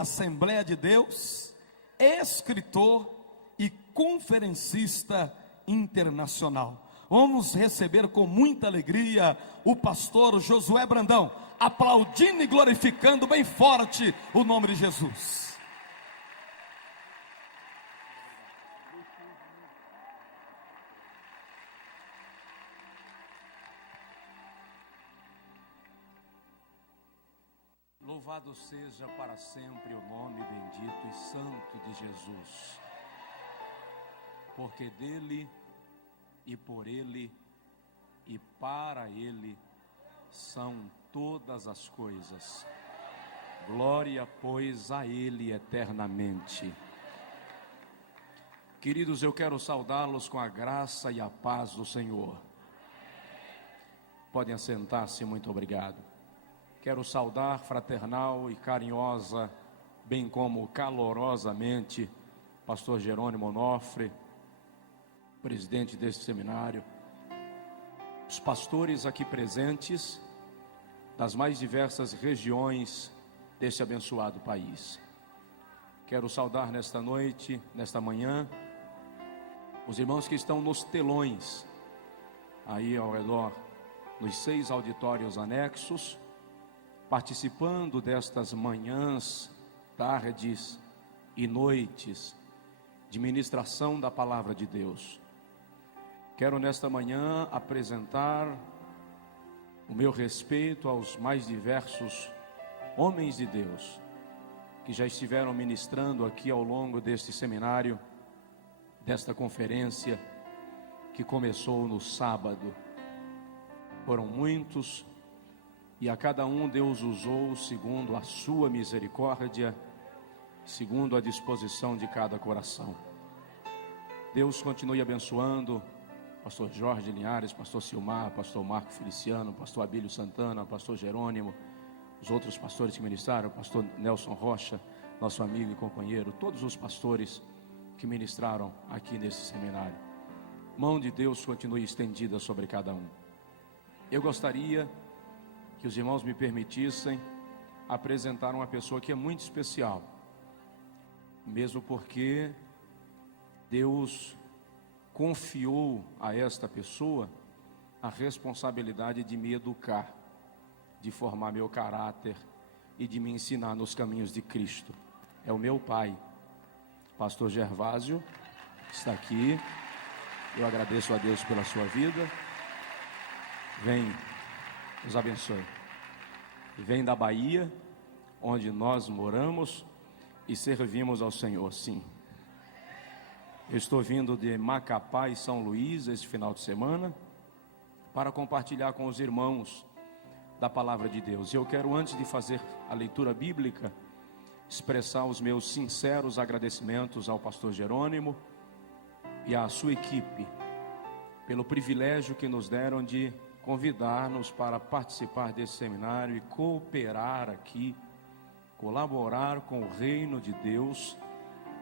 Assembleia de Deus, escritor e conferencista internacional. Vamos receber com muita alegria o pastor Josué Brandão, aplaudindo e glorificando bem forte o nome de Jesus. Louvado seja para sempre o nome bendito e santo de Jesus, porque dele e por ele e para ele são todas as coisas. Glória, pois, a ele eternamente. Queridos, eu quero saudá-los com a graça e a paz do Senhor. Podem assentar-se, muito obrigado. Quero saudar fraternal e carinhosa, bem como calorosamente, pastor Jerônimo Onofre, presidente deste seminário, os pastores aqui presentes, das mais diversas regiões deste abençoado país. Quero saudar nesta noite, nesta manhã, os irmãos que estão nos telões, aí ao redor, nos 6 auditórios anexos, participando destas manhãs, tardes e noites de ministração da palavra de Deus. Quero nesta manhã apresentar o meu respeito aos mais diversos homens de Deus que já estiveram ministrando aqui ao longo deste seminário, desta conferência que começou no sábado. Foram muitos, e a cada um Deus usou segundo a sua misericórdia, segundo a disposição de cada coração. Deus continue abençoando pastor Jorge Linhares, pastor Silmar, pastor Marco Feliciano, pastor Abílio Santana, pastor Jerônimo, os outros pastores que ministraram, pastor Nelson Rocha, nosso amigo e companheiro, todos os pastores que ministraram aqui nesse seminário. Mão de Deus continue estendida sobre cada um. Eu gostaria que os irmãos me permitissem apresentar uma pessoa que é muito especial, mesmo porque Deus confiou a esta pessoa a responsabilidade de me educar, de formar meu caráter e de me ensinar nos caminhos de Cristo. É o meu pai, pastor Gervásio, está aqui. Eu agradeço a Deus pela sua vida. Vem, nos abençoe. Vem da Bahia, onde nós moramos e servimos ao Senhor, sim. Eu estou vindo de Macapá e São Luís esse final de semana para compartilhar com os irmãos da palavra de Deus. Eu quero, antes de fazer a leitura bíblica, expressar os meus sinceros agradecimentos ao pastor Jerônimo e à sua equipe pelo privilégio que nos deram de convidar-nos para participar desse seminário e cooperar aqui, colaborar com o reino de Deus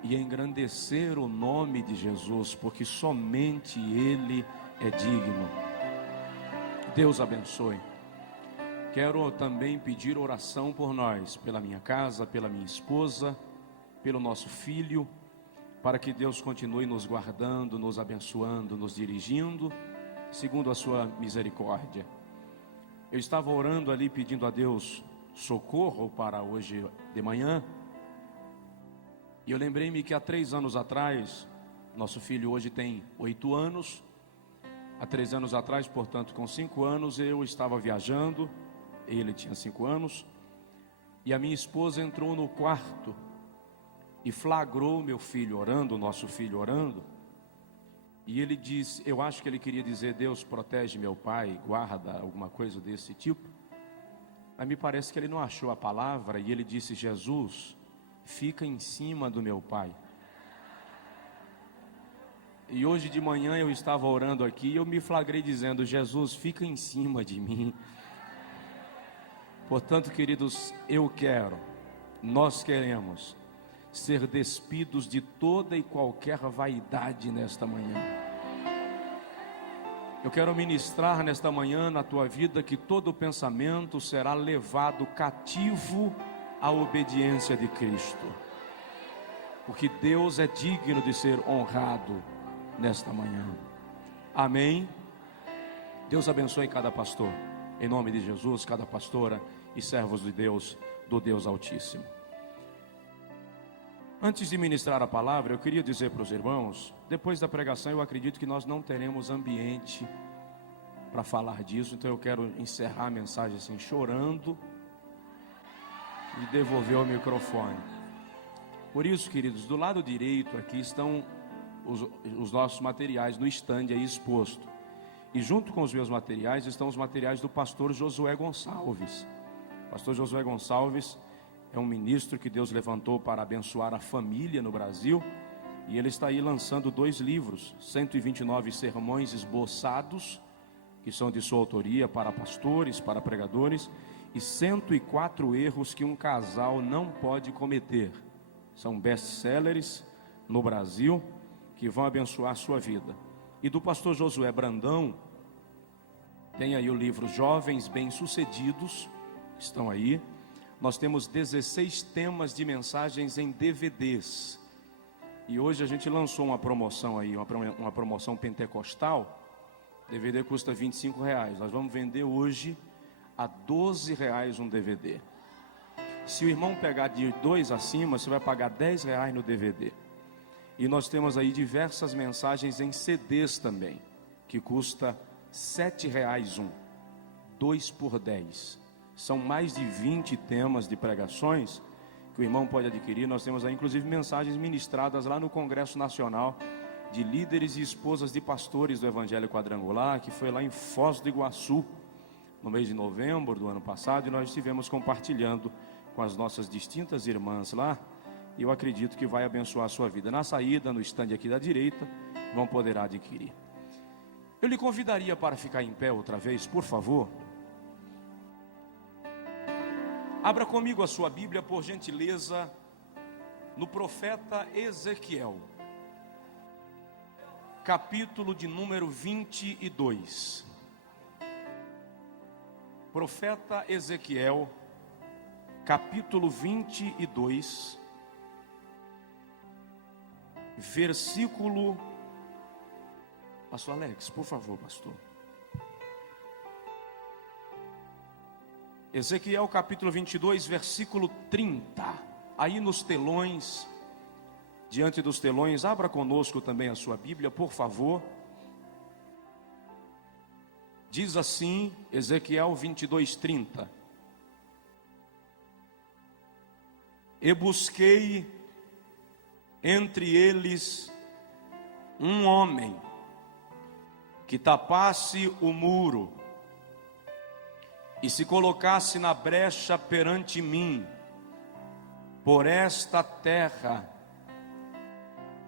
e engrandecer o nome de Jesus, porque somente Ele é digno. Deus abençoe. Quero também pedir oração por nós, pela minha casa, pela minha esposa, pelo nosso filho, para que Deus continue nos guardando, nos abençoando, nos dirigindo, segundo a sua misericórdia. Eu estava orando ali, pedindo a Deus socorro para hoje de manhã, e eu lembrei-me que há 3 anos atrás, nosso filho hoje tem 8 anos, há 3 anos atrás, portanto com 5 anos, eu estava viajando, ele tinha 5 anos, e a minha esposa entrou no quarto e flagrou meu filho orando, nosso filho orando, e ele disse, eu acho que ele queria dizer, Deus protege meu pai, guarda, alguma coisa desse tipo, mas me parece que ele não achou a palavra, e ele disse, Jesus, fica em cima do meu pai. E hoje de manhã eu estava orando aqui, e eu me flagrei dizendo, Jesus, fica em cima de mim. Portanto, queridos, nós queremos ser despidos de toda e qualquer vaidade nesta manhã. Eu quero ministrar nesta manhã na tua vida que todo pensamento será levado cativo a obediência de Cristo, porque Deus é digno de ser honrado nesta manhã. Amém. Deus abençoe cada pastor, em nome de Jesus, cada pastora e servos de Deus, do Deus Altíssimo. Antes de ministrar a palavra, eu queria dizer para os irmãos, depois da pregação eu acredito que nós não teremos ambiente para falar disso, então eu quero encerrar a mensagem assim, chorando e devolver o microfone. Por isso, queridos, do lado direito aqui estão os nossos materiais no estande aí exposto. E junto com os meus materiais estão os materiais do pastor Josué Gonçalves. O pastor Josué Gonçalves é um ministro que Deus levantou para abençoar a família no Brasil. E ele está aí lançando 2 livros, 129 sermões esboçados, que são de sua autoria para pastores, para pregadores, e 104 erros que um casal não pode cometer. São best-sellers no Brasil, que vão abençoar a sua vida. E do pastor Josué Brandão, tem aí o livro Jovens Bem-Sucedidos, estão aí. Nós temos 16 temas de mensagens em DVDs. E hoje a gente lançou uma promoção aí, uma promoção pentecostal. DVD custa R$25. Nós vamos vender hoje a R$12 um DVD. Se o irmão pegar de 2 acima, você vai pagar R$10 no DVD. E nós temos aí diversas mensagens em CDs também, que custa R$7 um, 2 por 10. São mais de 20 temas de pregações que o irmão pode adquirir. Nós temos aí inclusive mensagens ministradas lá no Congresso Nacional de líderes e esposas de pastores do Evangelho Quadrangular, que foi lá em Foz do Iguaçu, no mês de novembro do ano passado, e nós estivemos compartilhando com as nossas distintas irmãs lá, e eu acredito que vai abençoar a sua vida. Na saída, no estande aqui da direita, vão poder adquirir. Eu lhe convidaria para ficar em pé outra vez, por favor. Abra comigo a sua Bíblia, por gentileza, no profeta Ezequiel, capítulo de número 22. Profeta Ezequiel, capítulo 22, versículo... Pastor Alex, por favor, pastor. Ezequiel capítulo 22, versículo 30. Aí nos telões, diante dos telões, abra conosco também a sua Bíblia, por favor. Diz assim, Ezequiel 22, 30. E busquei entre eles um homem que tapasse o muro e se colocasse na brecha perante mim, por esta terra,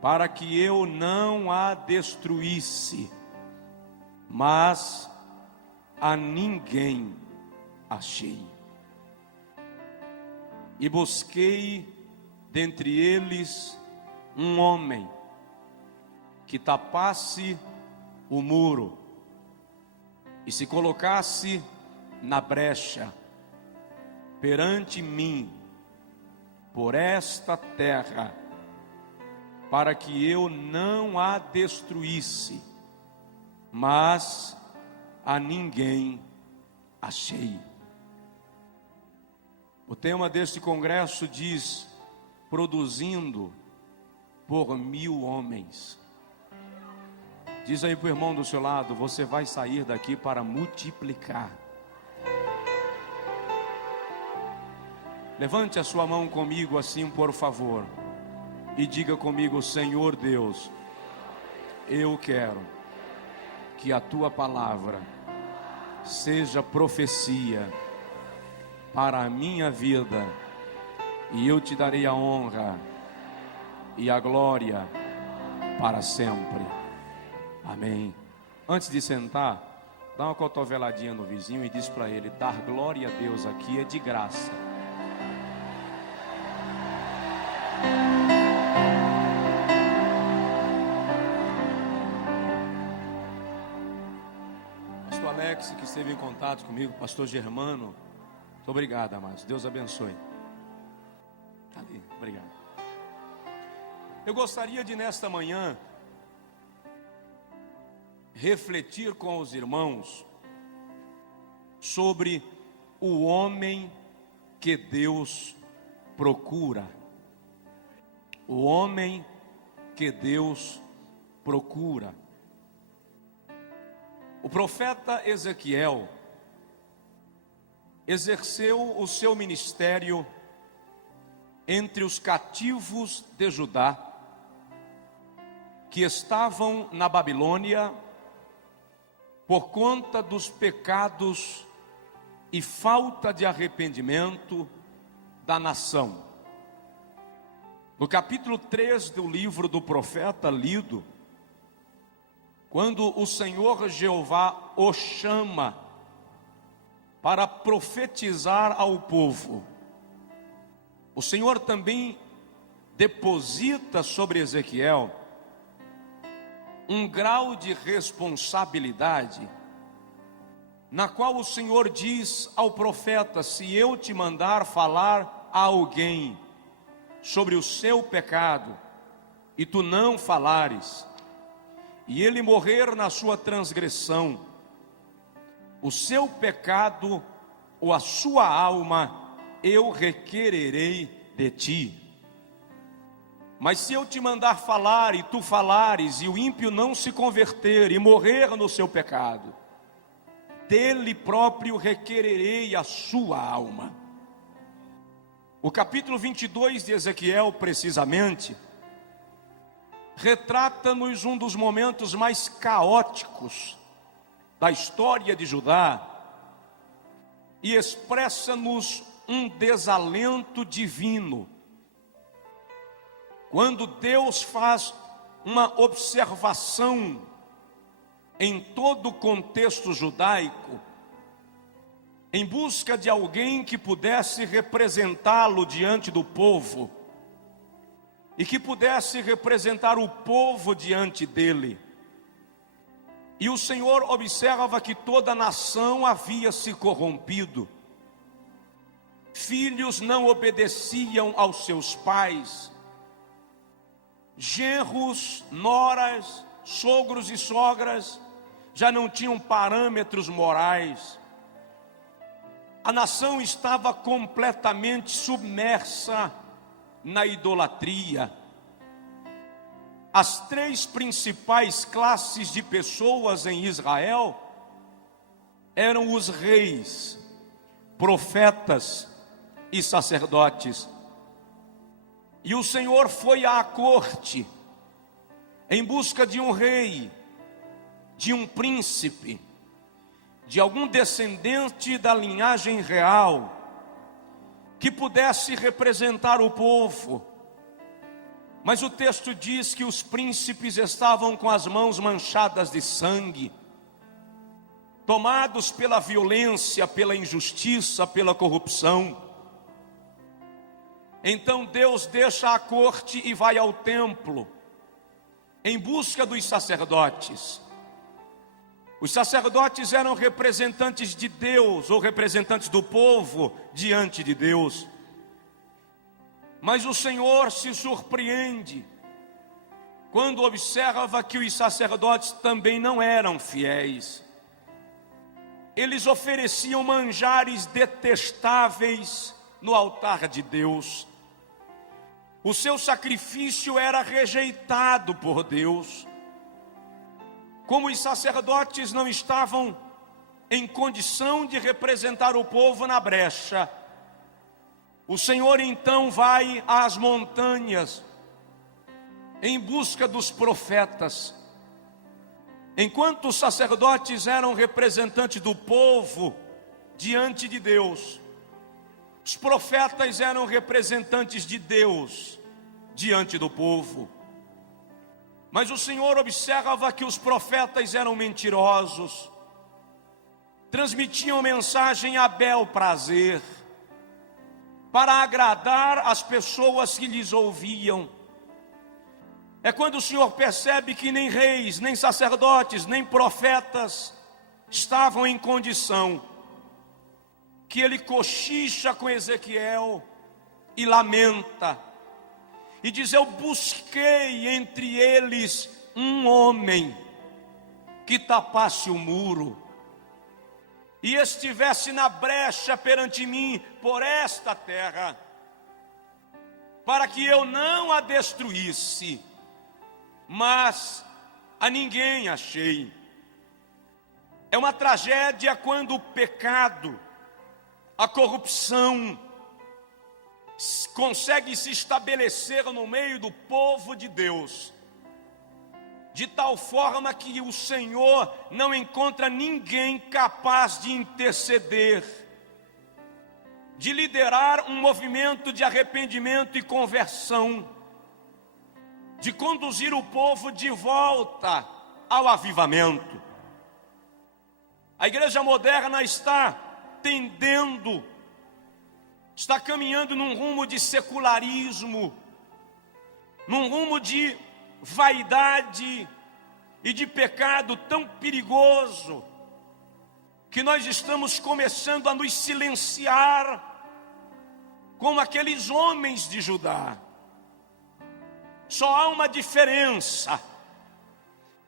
para que eu não a destruísse, mas a ninguém achei. E busquei dentre eles um homem que tapasse o muro e se colocasse na brecha perante mim, por esta terra, para que eu não a destruísse, mas a ninguém achei. O tema deste congresso diz: produzindo por 1000 homens. Diz aí para o irmão do seu lado: você vai sair daqui para multiplicar. Levante a sua mão comigo assim, por favor, e diga comigo: Senhor Deus, eu quero que a tua palavra seja profecia para a minha vida, e eu te darei a honra e a glória para sempre. Amém. Antes de sentar, dá uma cotoveladinha no vizinho e diz para ele: dar glória a Deus aqui é de graça. Pastor Alex, que esteve em contato comigo, pastor Germano, muito obrigado, amados. Deus abençoe. aí. Obrigado. Eu gostaria de, nesta manhã, refletir com os irmãos sobre o homem que Deus procura. O homem que Deus procura. O profeta Ezequiel exerceu o seu ministério entre os cativos de Judá, que estavam na Babilônia por conta dos pecados e falta de arrependimento da nação. No capítulo 3 do livro do profeta lido, quando o Senhor Jeová o chama para profetizar ao povo, o Senhor também deposita sobre Ezequiel um grau de responsabilidade, na qual o Senhor diz ao profeta: se eu te mandar falar a alguém sobre o seu pecado, e tu não falares, e ele morrer na sua transgressão, o seu pecado ou a sua alma eu requererei de ti. Mas se eu te mandar falar e tu falares, e o ímpio não se converter e morrer no seu pecado, dele próprio requererei a sua alma. O capítulo 22 de Ezequiel, precisamente, retrata-nos um dos momentos mais caóticos da história de Judá e expressa-nos um desalento divino. Quando Deus faz uma observação em todo o contexto judaico, em busca de alguém que pudesse representá-lo diante do povo, e que pudesse representar o povo diante dele. E o Senhor observa que toda a nação havia se corrompido. Filhos não obedeciam aos seus pais. Genros, noras, sogros e sogras já não tinham parâmetros morais. A nação estava completamente submersa na idolatria. As três principais classes de pessoas em Israel eram os reis, profetas e sacerdotes. E o Senhor foi à corte em busca de um rei, de um príncipe, de algum descendente da linhagem real, que pudesse representar o povo. Mas o texto diz que os príncipes estavam com as mãos manchadas de sangue, tomados pela violência, pela injustiça, pela corrupção. Então Deus deixa a corte e vai ao templo, em busca dos sacerdotes. Os sacerdotes eram representantes de Deus, ou representantes do povo diante de Deus. Mas o Senhor se surpreende quando observa que os sacerdotes também não eram fiéis. Eles ofereciam manjares detestáveis no altar de Deus. O seu sacrifício era rejeitado por Deus. Como os sacerdotes não estavam em condição de representar o povo na brecha, o Senhor então vai às montanhas em busca dos profetas. Enquanto os sacerdotes eram representantes do povo diante de Deus, os profetas eram representantes de Deus diante do povo. Mas o Senhor observa que os profetas eram mentirosos, transmitiam mensagem a bel prazer, para agradar as pessoas que lhes ouviam. É quando o Senhor percebe que nem reis, nem sacerdotes, nem profetas estavam em condição, que ele cochicha com Ezequiel e lamenta. E diz: eu busquei entre eles um homem que tapasse o muro e estivesse na brecha perante mim por esta terra, para que eu não a destruísse, mas a ninguém achei. É uma tragédia quando o pecado, a corrupção, consegue se estabelecer no meio do povo de Deus, de tal forma que o Senhor não encontra ninguém capaz de interceder, de liderar um movimento de arrependimento e conversão, de conduzir o povo de volta ao avivamento. A igreja moderna está tendendo, está caminhando num rumo de secularismo, num rumo de vaidade e de pecado tão perigoso, que nós estamos começando a nos silenciar como aqueles homens de Judá. Só há uma diferença,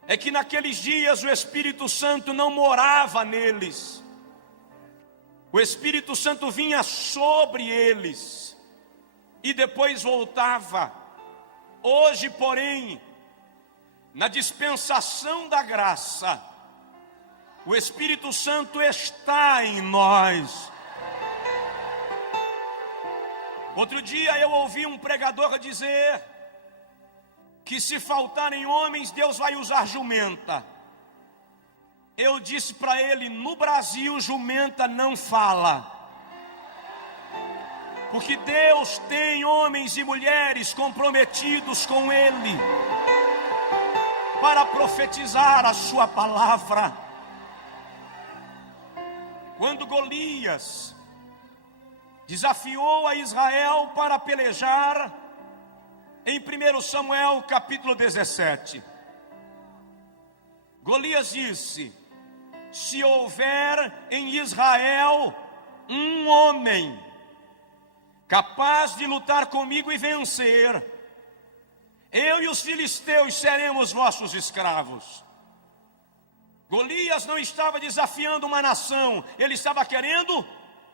é que naqueles dias o Espírito Santo não morava neles, o Espírito Santo vinha sobre eles e depois voltava. Hoje, porém, na dispensação da graça, o Espírito Santo está em nós. Outro dia eu ouvi um pregador dizer que se faltarem homens, Deus vai usar jumenta. Eu disse para ele: no Brasil jumenta não fala, porque Deus tem homens e mulheres comprometidos com Ele para profetizar a sua palavra. Quando Golias desafiou a Israel para pelejar, em 1 Samuel capítulo 17, Golias disse: se houver em Israel um homem capaz de lutar comigo e vencer, eu e os filisteus seremos vossos escravos. Golias não estava desafiando uma nação, ele estava querendo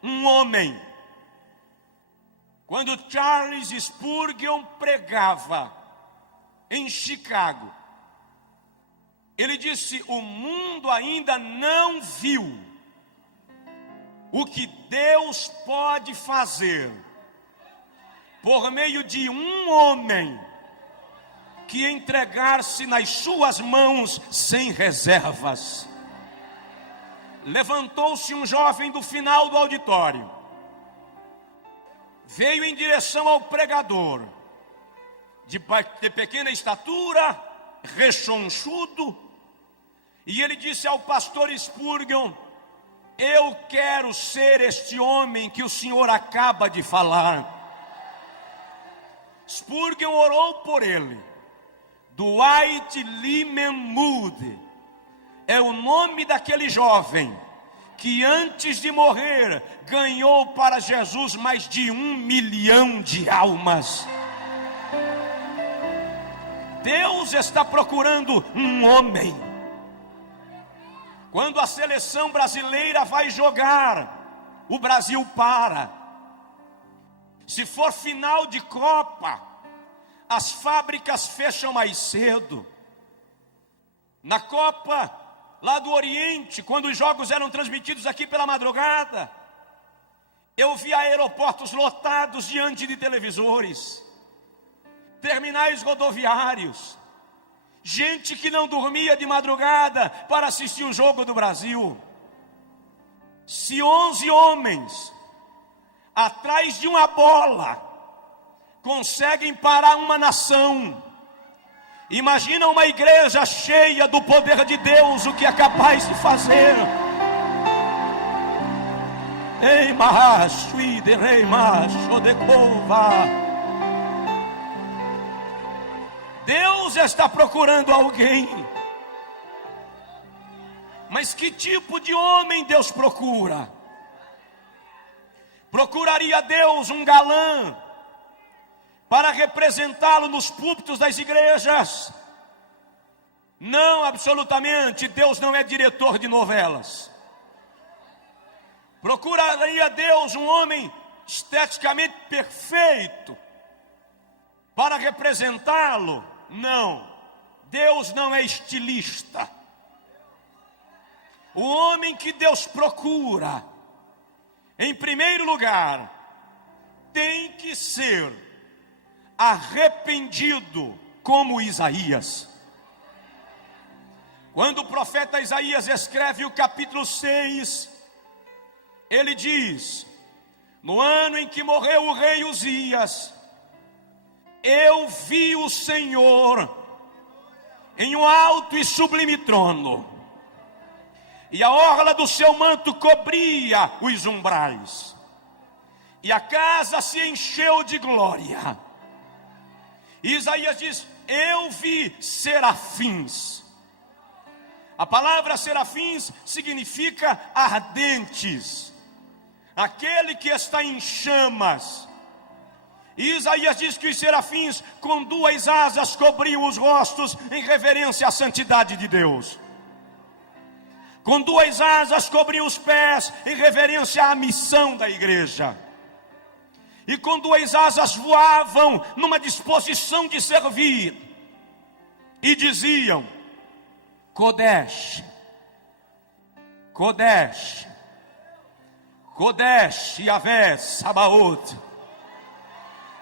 um homem. Quando Charles Spurgeon pregava em Chicago, ele disse: o mundo ainda não viu o que Deus pode fazer por meio de um homem que entregar-se nas suas mãos sem reservas. Levantou-se um jovem do final do auditório, veio em direção ao pregador, de pequena estatura, rechonchudo, e ele disse ao pastor Spurgeon: eu quero ser este homem que o senhor acaba de falar. Spurgeon orou por ele. Dwight Lyman Moody é o nome daquele jovem que antes de morrer ganhou para Jesus mais de 1 milhão de almas. Deus está procurando um homem. Quando a seleção brasileira vai jogar, o Brasil para. Se for final de Copa, as fábricas fecham mais cedo. Na Copa lá do Oriente, quando os jogos eram transmitidos aqui pela madrugada, eu vi aeroportos lotados diante de televisores, terminais rodoviários, gente que não dormia de madrugada para assistir o jogo do Brasil. Se 11 homens atrás de uma bola conseguem parar uma nação, imagina uma igreja cheia do poder de Deus, o que é capaz de fazer. Ei, macho, rei macho de cova. Deus está procurando alguém. Mas que tipo de homem Deus procura? Procuraria Deus um galã para representá-lo nos púlpitos das igrejas. Não, absolutamente, Deus não é diretor de novelas. Procuraria Deus um homem esteticamente perfeito para representá-lo? Não, Deus não é estilista. O homem que Deus procura, em primeiro lugar, tem que ser arrependido como Isaías. Quando o profeta Isaías escreve o capítulo 6, ele diz: no ano em que morreu o rei Uzias, eu vi o Senhor em um alto e sublime trono, e a orla do seu manto cobria os umbrais, e a casa se encheu de glória. E Isaías diz: eu vi serafins. A palavra serafins significa ardentes, aquele que está em chamas. E Isaías diz que os serafins com duas asas cobriam os rostos em reverência à santidade de Deus. Com duas asas cobriam os pés em reverência à missão da igreja. E com duas asas voavam numa disposição de servir. E diziam: Kodesh, Kodesh, Kodesh Yahvé Sabaoth,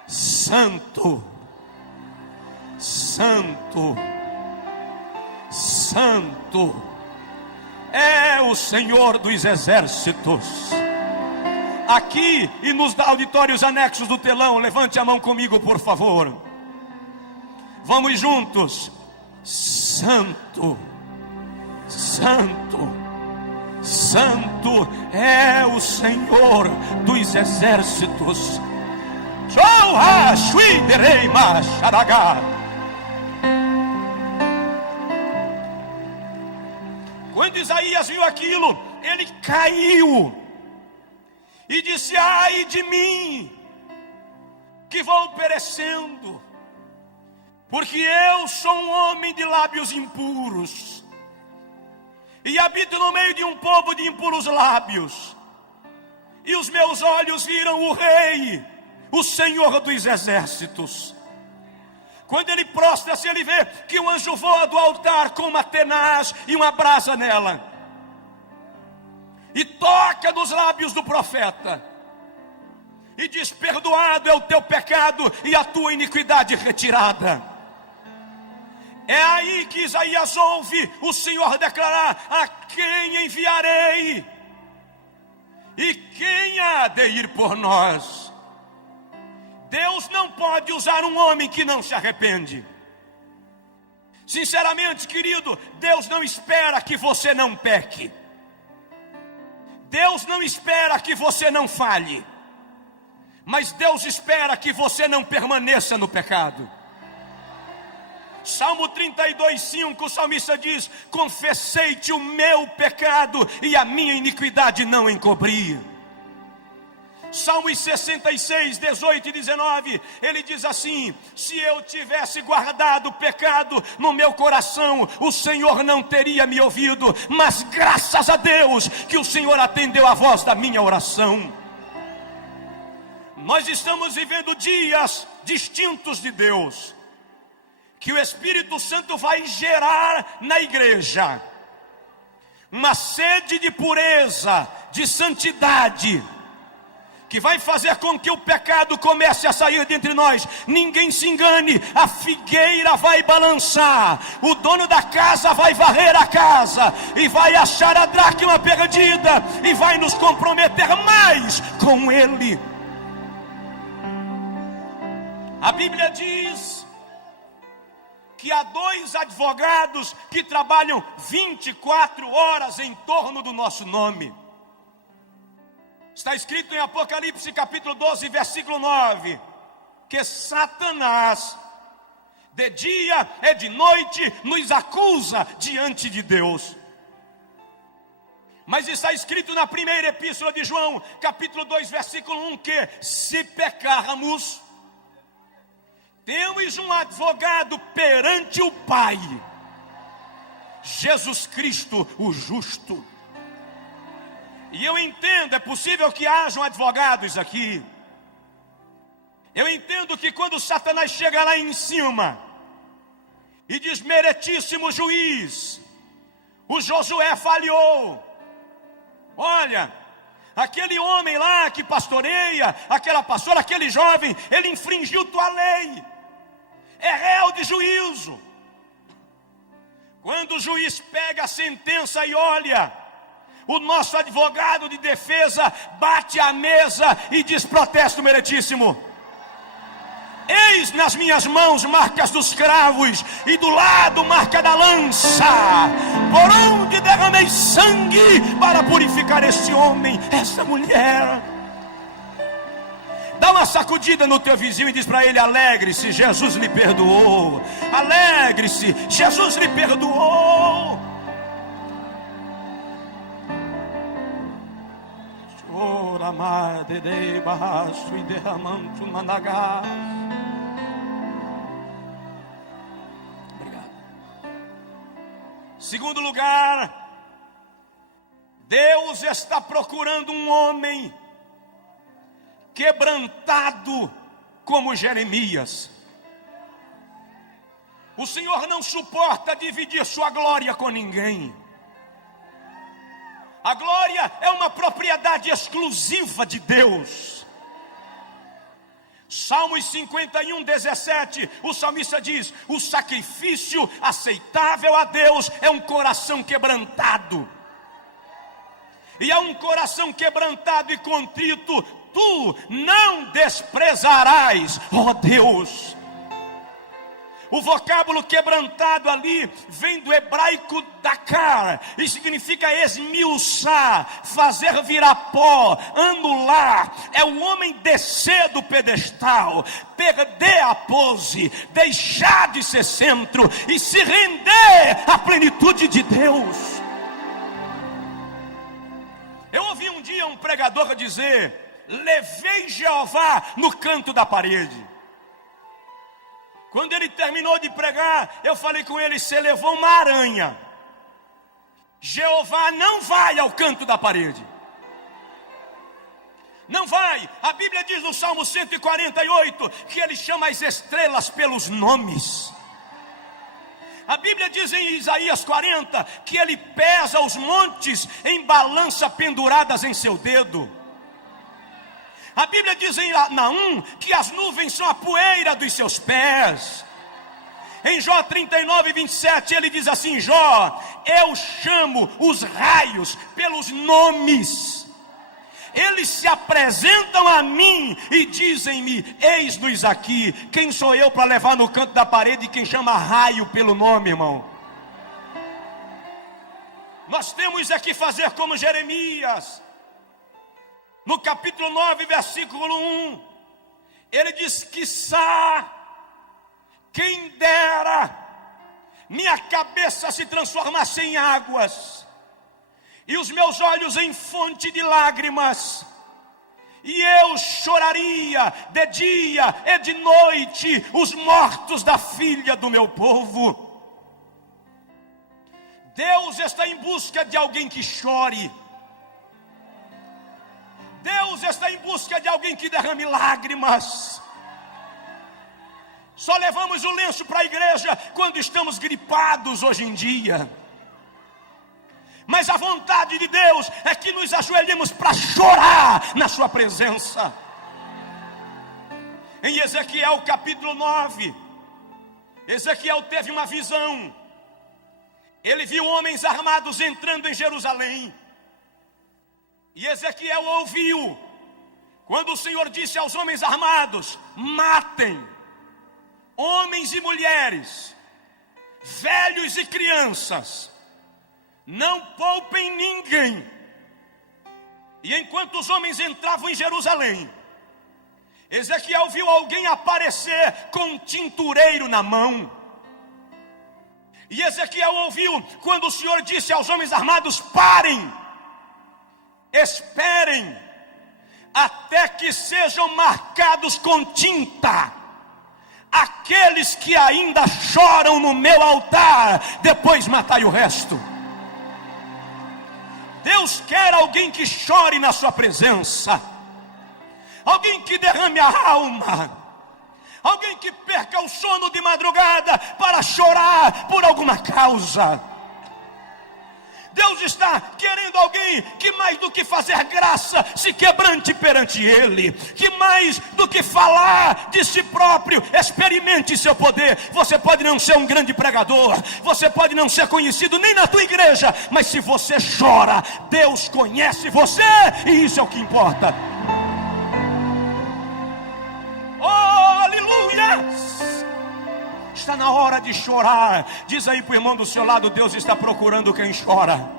Santo, Santo, Santo é o Senhor dos exércitos. Aqui e nos auditórios anexos do telão, levante a mão comigo, por favor. Vamos juntos. Santo, Santo, Santo é o Senhor dos exércitos. Quando Isaías viu aquilo, ele caiu e disse: ai de mim, que vou perecendo, porque eu sou um homem de lábios impuros, e habito no meio de um povo de impuros lábios, e os meus olhos viram o Rei, o Senhor dos exércitos. Quando ele prostra-se, ele vê que o anjo voa do altar com uma tenaz e uma brasa nela, e toca nos lábios do profeta, e diz: perdoado é o teu pecado e a tua iniquidade retirada. É aí que Isaías ouve o Senhor declarar: a quem enviarei? E quem há de ir por nós? Deus não pode usar um homem que não se arrepende. Sinceramente, querido, Deus não espera que você não peque. Deus não espera que você não falhe. Mas Deus espera que você não permaneça no pecado. Salmo 32:5, o salmista diz: confessei-te o meu pecado e a minha iniquidade não encobri. Salmos 66, 18 e 19, ele diz assim: se eu tivesse guardado o pecado no meu coração, o Senhor não teria me ouvido, mas graças a Deus que o Senhor atendeu a voz da minha oração. Nós estamos vivendo dias distintos de Deus, que o Espírito Santo vai gerar na igreja uma sede de pureza, de santidade, que vai fazer com que o pecado comece a sair de entre nós. Ninguém se engane, a figueira vai balançar, o dono da casa vai varrer a casa, e vai achar a dracma perdida, e vai nos comprometer mais com ele. A Bíblia diz que há 2 advogados que trabalham 24 horas em torno do nosso nome. Está escrito em Apocalipse capítulo 12, versículo 9, que Satanás, de dia e de noite, nos acusa diante de Deus. Mas está escrito na primeira epístola de João, capítulo 2, versículo 1, que se pecarmos, Temos um advogado perante o Pai, Jesus Cristo, o justo. E eu entendo, é possível que hajam advogados aqui. Eu entendo que quando Satanás chega lá em cima e diz: meritíssimo juiz, o Josué falhou. Olha, aquele homem lá que pastoreia, aquela pastora, aquele jovem, ele infringiu tua lei, é réu de juízo. Quando o juiz pega a sentença e olha, o nosso advogado de defesa bate a mesa e diz: protesto meritíssimo, eis nas minhas mãos marcas dos cravos e do lado marca da lança, por onde derramei sangue para purificar este homem, essa mulher. Dá uma sacudida no teu vizinho e diz para ele: alegre-se, Jesus lhe perdoou. Alegre-se, Jesus lhe perdoou. Ora madre de baixo e derramando managá. Obrigado. Segundo lugar, Deus está procurando um homem quebrantado como Jeremias. O Senhor não suporta dividir sua glória com ninguém. A glória é uma propriedade exclusiva de Deus. Salmos 51, 17, o salmista diz: o sacrifício aceitável a Deus é um coração quebrantado. E a um coração quebrantado e contrito tu não desprezarás, ó Deus. O vocábulo quebrantado ali vem do hebraico dakar e significa esmiuçar, fazer virar pó, anular. É o homem descer do pedestal, perder a pose, deixar de ser centro e se render à plenitude de Deus. Eu ouvi um dia um pregador dizer: levei Jeová no canto da parede. Quando ele terminou de pregar, eu falei com ele: você levou uma aranha. Jeová não vai ao canto da parede. Não vai. A Bíblia diz no Salmo 148 que ele chama as estrelas pelos nomes. A Bíblia diz em Isaías 40 que ele pesa os montes em balança penduradas em seu dedo. A Bíblia diz em Naum que as nuvens são a poeira dos seus pés. Em Jó 39, 27 ele diz assim: Jó, eu chamo os raios pelos nomes. Eles se apresentam a mim e dizem-me: eis-nos aqui. Quem sou eu para levar no canto da parede quem chama raio pelo nome, irmão? Nós temos aqui fazer como Jeremias. No capítulo 9, versículo 1, ele diz: quiçá, quem dera, minha cabeça se transformasse em águas, e os meus olhos em fonte de lágrimas, e eu choraria de dia e de noite os mortos da filha do meu povo. Deus está em busca de alguém que chore. Deus está em busca de alguém que derrame lágrimas. Só levamos o lenço para a igreja quando estamos gripados hoje em dia. Mas a vontade de Deus é que nos ajoelhemos para chorar na sua presença. Em Ezequiel capítulo 9, Ezequiel teve uma visão. Ele viu homens armados entrando em Jerusalém. E Ezequiel ouviu quando o Senhor disse aos homens armados: matem homens e mulheres, velhos e crianças, não poupem ninguém. E enquanto os homens entravam em Jerusalém, Ezequiel viu alguém aparecer com um tintureiro na mão. E Ezequiel ouviu quando o Senhor disse aos homens armados: parem, esperem, até que sejam marcados com tinta aqueles que ainda choram no meu altar, depois matai o resto. Deus quer alguém que chore na sua presença, alguém que derrame a alma, alguém que perca o sono de madrugada para chorar por alguma causa. Deus está querendo alguém que mais do que fazer graça, se quebrante perante Ele, que mais do que falar de si próprio, experimente seu poder. Você pode não ser um grande pregador, você pode não ser conhecido nem na tua igreja, mas se você chora, Deus conhece você, e isso é o que importa. Oh, aleluia! Está na hora de chorar. Diz aí para o irmão do seu lado: Deus está procurando quem chora.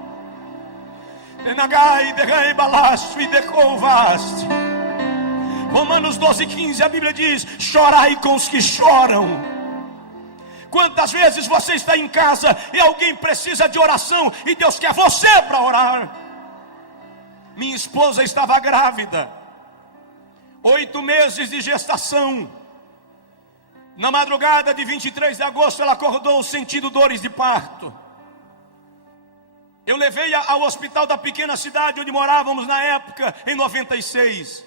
Romanos 12:15, a Bíblia diz: chorai com os que choram. Quantas vezes você está em casa e alguém precisa de oração e Deus quer você para orar? Minha esposa estava grávida, 8 meses de gestação. Na madrugada de 23 de agosto, ela acordou sentindo dores de parto. Eu levei-a ao hospital da pequena cidade onde morávamos na época, em 96.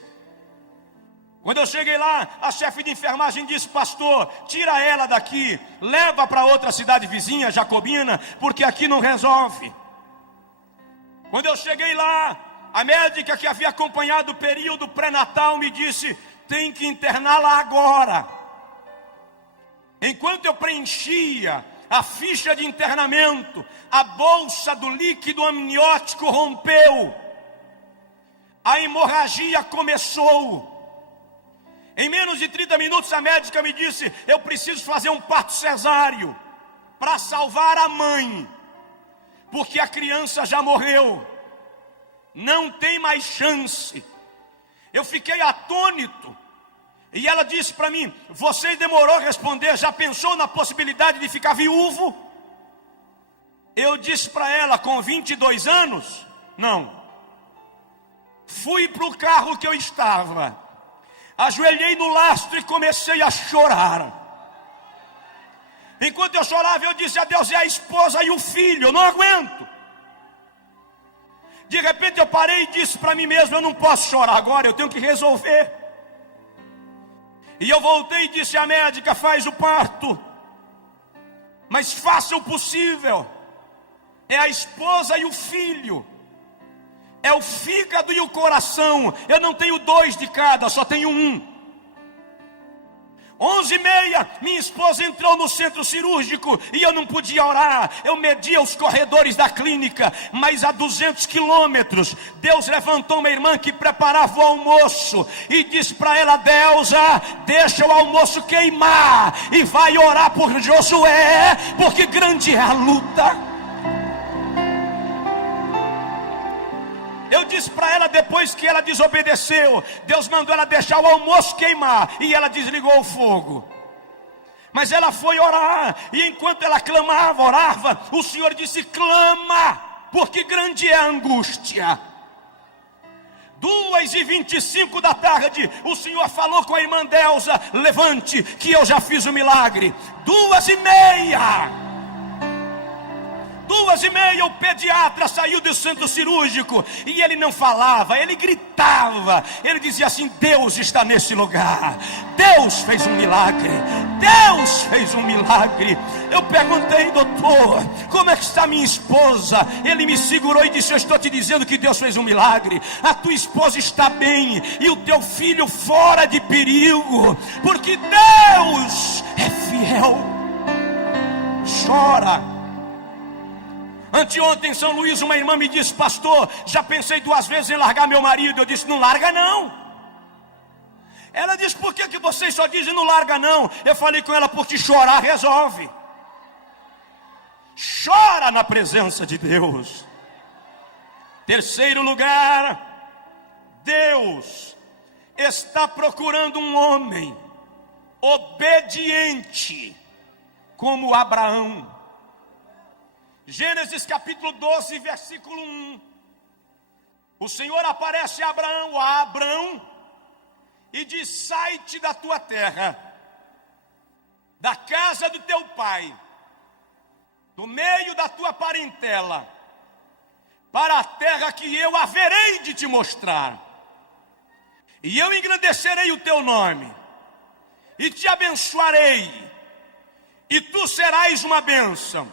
Quando eu cheguei lá, a chefe de enfermagem disse: pastor, tira ela daqui, leva para outra cidade vizinha, Jacobina, porque aqui não resolve. Quando eu cheguei lá, a médica que havia acompanhado o período pré-natal me disse: tem que interná-la agora. Enquanto eu preenchia a ficha de internamento, a bolsa do líquido amniótico rompeu, a hemorragia começou. Em menos de 30 minutos a médica me disse: eu preciso fazer um parto cesáreo para salvar a mãe, porque a criança já morreu, não tem mais chance. Eu fiquei atônito. E ela disse para mim: você demorou a responder, já pensou na possibilidade de ficar viúvo? Eu disse para ela, com 22 anos, não. Fui para o carro que eu estava, ajoelhei no lastro e comecei a chorar. Enquanto eu chorava, eu disse a Deus: é a esposa e o filho, eu não aguento. De repente eu parei e disse para mim mesmo: eu não posso chorar agora, eu tenho que resolver. E eu voltei e disse à médica: faz o parto, mas faça o possível. É a esposa e o filho, é o fígado e o coração. Eu não tenho 2 de cada, só tenho um. 11h30, minha esposa entrou no centro cirúrgico e eu não podia orar. Eu media os corredores da clínica, mas a 200 quilômetros, Deus levantou uma irmã que preparava o almoço e disse para ela: Deusa, deixa o almoço queimar e vai orar por Josué, porque grande é a luta. Eu disse para ela, depois que ela desobedeceu, Deus mandou ela deixar o almoço queimar, e ela desligou o fogo. Mas ela foi orar, e enquanto ela clamava, orava, o Senhor disse: clama, porque grande é a angústia. 2h25 da tarde, o Senhor falou com a irmã Deusa: levante, que eu já fiz o milagre. 2h30, o pediatra saiu do centro cirúrgico e ele não falava, ele gritava, ele dizia assim: Deus está nesse lugar, Deus fez um milagre, Deus fez um milagre. Eu perguntei: doutor, como é que está minha esposa? Ele me segurou e disse: eu estou te dizendo que Deus fez um milagre, a tua esposa está bem e o teu filho fora de perigo, porque Deus é fiel. Chora. Anteontem em São Luís, uma irmã me disse: pastor, já pensei 2 vezes em largar meu marido. Eu disse: não larga não. Ela disse: por que vocês só dizem não larga não? Eu falei com ela: porque chorar resolve. Chora na presença de Deus. Terceiro lugar, Deus está procurando um homem obediente como Abraão. Gênesis capítulo 12, versículo 1. O Senhor aparece a Abraão, e diz: sai-te da tua terra, da casa do teu pai, do meio da tua parentela, para a terra que eu haverei de te mostrar. E eu engrandecerei o teu nome, e te abençoarei, e tu serás uma bênção.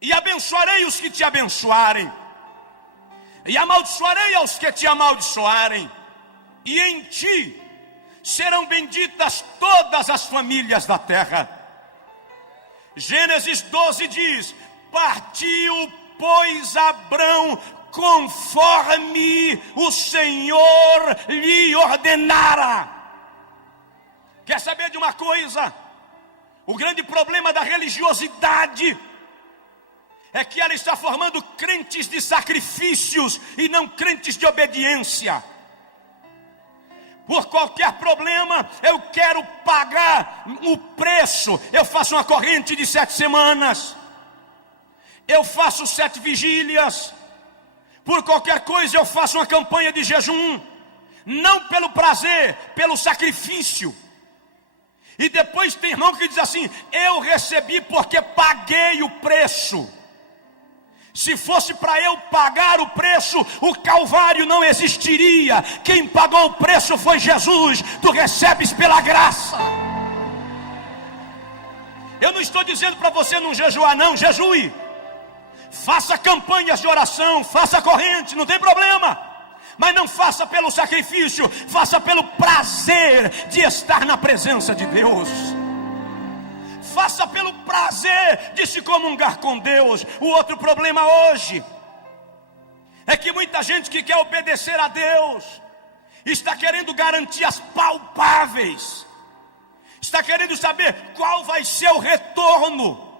E abençoarei os que te abençoarem, e amaldiçoarei aos que te amaldiçoarem. E em ti serão benditas todas as famílias da terra. Gênesis 12 diz: partiu, pois, Abrão conforme o Senhor lhe ordenara. Quer saber de uma coisa? O grande problema da religiosidade é que ela está formando crentes de sacrifícios e não crentes de obediência. Por qualquer problema, eu quero pagar o preço. Eu faço uma corrente de 7 semanas. Eu faço 7 vigílias. Por qualquer coisa, eu faço uma campanha de jejum. Não pelo prazer, pelo sacrifício. E depois tem irmão que diz assim: eu recebi porque paguei o preço. Se fosse para eu pagar o preço, o Calvário não existiria. Quem pagou o preço foi Jesus. Tu recebes pela graça. Eu não estou dizendo para você não jejuar, não. Jejue. Faça campanhas de oração, faça corrente, não tem problema. Mas não faça pelo sacrifício, faça pelo prazer de estar na presença de Deus. Faça pelo prazer de se comungar com Deus. O outro problema hoje é que muita gente que quer obedecer a Deus está querendo garantias palpáveis, está querendo saber qual vai ser o retorno.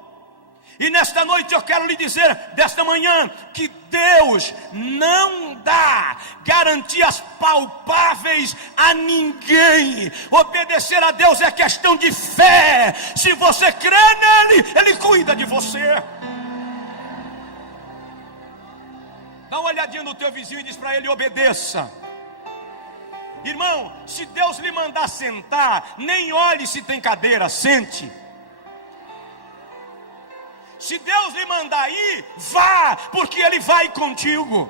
E nesta noite eu quero lhe dizer, desta manhã, que Deus não dá garantias palpáveis a ninguém. Obedecer a Deus é questão de fé. Se você crê nele, ele cuida de você. Dá uma olhadinha no teu vizinho e diz para ele: obedeça. Irmão, se Deus lhe mandar sentar, nem olhe se tem cadeira, sente. Se Deus lhe mandar ir, vá, porque Ele vai contigo.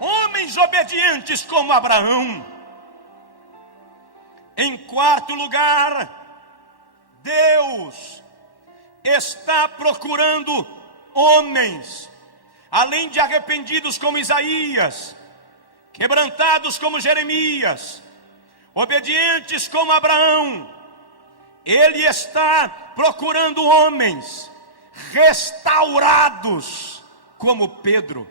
Homens obedientes como Abraão. Em quarto lugar, Deus está procurando homens, além de arrependidos como Isaías, quebrantados como Jeremias, obedientes como Abraão. Ele está procurando homens restaurados como Pedro.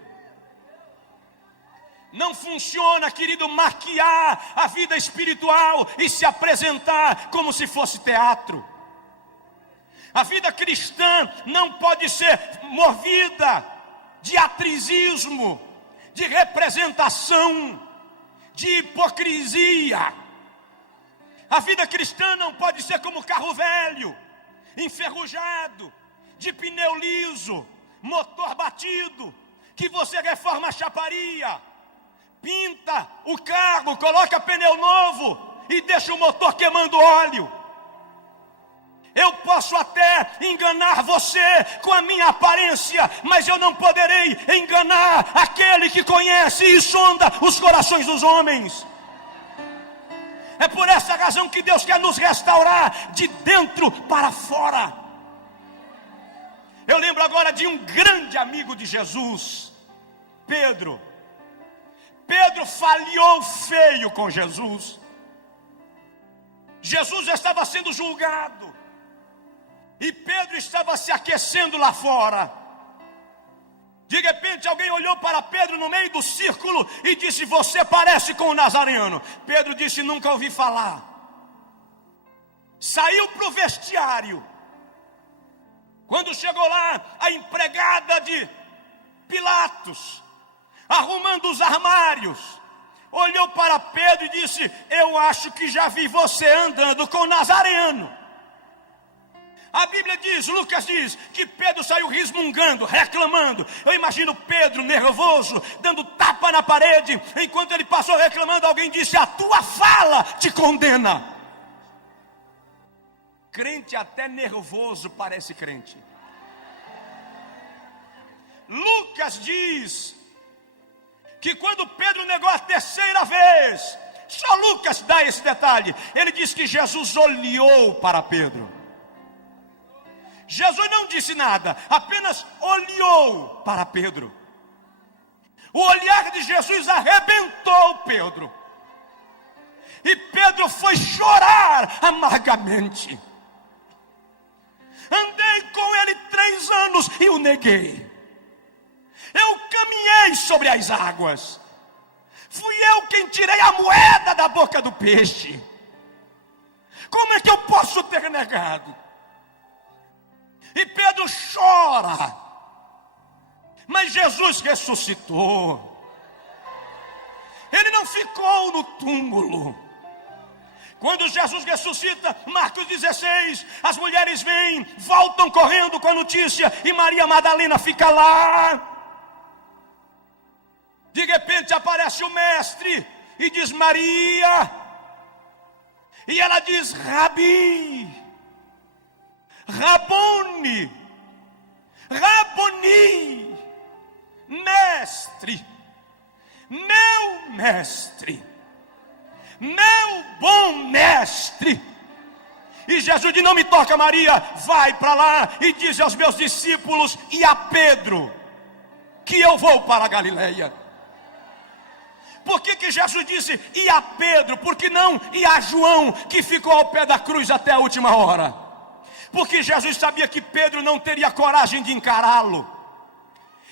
Não funciona, querido, maquiar a vida espiritual e se apresentar como se fosse teatro. A vida cristã não pode ser movida de atrizismo, de representação, de hipocrisia. A vida cristã não pode ser como carro velho, enferrujado, de pneu liso, motor batido, que você reforma a chaparia, pinta o carro, coloca pneu novo e deixa o motor queimando óleo. Eu posso até enganar você com a minha aparência, mas eu não poderei enganar aquele que conhece e sonda os corações dos homens. É por essa razão que Deus quer nos restaurar de dentro para fora. Eu lembro agora de um grande amigo de Jesus, Pedro. Pedro falhou feio com Jesus. Jesus estava sendo julgado e Pedro estava se aquecendo lá fora. De repente alguém olhou para Pedro no meio do círculo e disse: você parece com o Nazareno. Pedro disse: nunca ouvi falar. Saiu para o vestiário. Quando chegou lá, a empregada de Pilatos, arrumando os armários, olhou para Pedro e disse: eu acho que já vi você andando com o Nazareno. A Bíblia diz, Lucas diz, que Pedro saiu resmungando, reclamando. Eu imagino Pedro nervoso, dando tapa na parede. Enquanto ele passou reclamando, alguém disse: a tua fala te condena. Crente até nervoso parece crente. Lucas diz que quando Pedro negou a terceira vez, só Lucas dá esse detalhe, ele diz que Jesus olhou para Pedro. Jesus não disse nada, apenas olhou para Pedro. O olhar de Jesus arrebentou Pedro. E Pedro foi chorar amargamente. Andei com ele 3 anos e o neguei. Eu caminhei sobre as águas. Fui eu quem tirei a moeda da boca do peixe. Como é que eu posso ter negado? E Pedro chora. Mas Jesus ressuscitou. Ele não ficou no túmulo. Quando Jesus ressuscita, Marcos 16, as mulheres vêm, voltam correndo com a notícia, e Maria Madalena fica lá. De repente aparece o mestre e diz Maria, e ela diz Rabi, Rabone, Raboni, mestre, meu mestre, meu bom mestre. E Jesus diz, não me toca Maria, vai para lá e diz aos meus discípulos e a Pedro, que eu vou para a Galileia. Por que Jesus disse e a Pedro? Por que não e a João, que ficou ao pé da cruz até a última hora? Porque Jesus sabia que Pedro não teria coragem de encará-lo.